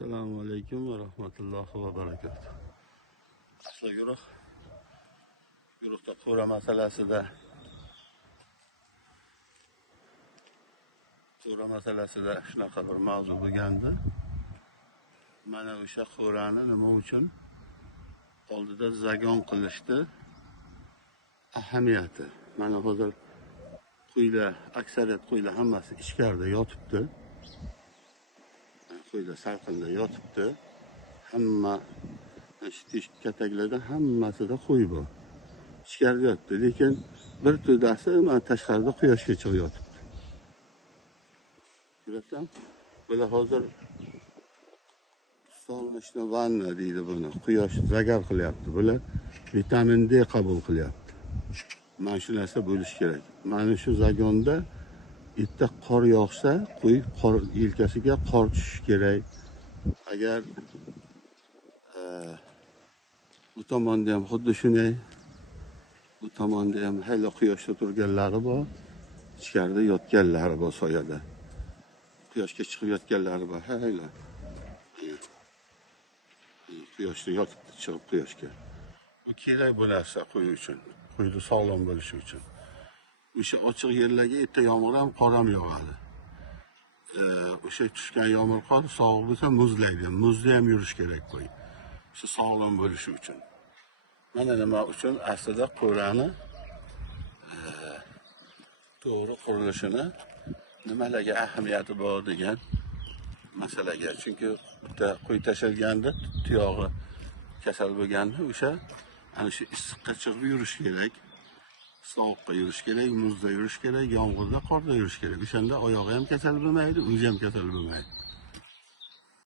Assalomu alaykum va rahmatullohi va barakatuh. Asli guruhda qo'ra masalasida shunaqa bir mavzu bo'lgandi. Mana o'sha qo'rani nima uchun oldida zagon qilishdi ahamiyati. Mana hozir qo'ylar, aksariyat qo'ylar hammasi ichkarida yotibdi. Qo'ylar salqinda yotibdi. Hamma teshik kataklarda hammasida qo'y bor. Ichkarida yotibdi, lekin bir to'dasi mana tashqarida quyoshga chiqib yotibdi. Ko'rasan? Bular hozir solnishni vanna deydi buni. Quyosh zagar qilyapti. Bular vitamin D qabul qilyapti. Mana shu narsa bo'lish kerak. Mana shu zagonda erta qor yog'sa, qo'y yelkasiga qor tushishi kerak. Agar bu tomonda ham xuddi shunday, bu tomonda ham hali quyoshda turganlari bor, ichkarida yotganlari bor soyada. Quyoshga chiqib yotganlari bor, hali. Quyoshda yotibdi, chiqib quyoshga. Bu kerak bu narsa qo'y uchun, qo'yni sog'lom bo'lishi uchun. O'sha ochiq yerlarga erta yomg'ir ham, qor ham yog'adi. O'sha tushgan yomg'ir qor sovuq bo'lsa muzlaydi. Muzda ham yurish kerak qo'y. Shu sog'lom bo'lishi uchun. Mana nima uchun aslida qo'rani to'g'ri qurilishini nimalarga ahamiyati bor degan masalaga. Chunki bitta qo'y tashalganda tuyog'i kasal bo'lganda o'sha ana shu issiqqa chiqib yurish kerak. Sovuqqa yurish kerak, muzda yurish kerak, yomg'irda, qorda yurish kerak. O'shanda oyog'i ham kasal bo'lmaydi, o'zi ham kasal bo'lmaydi.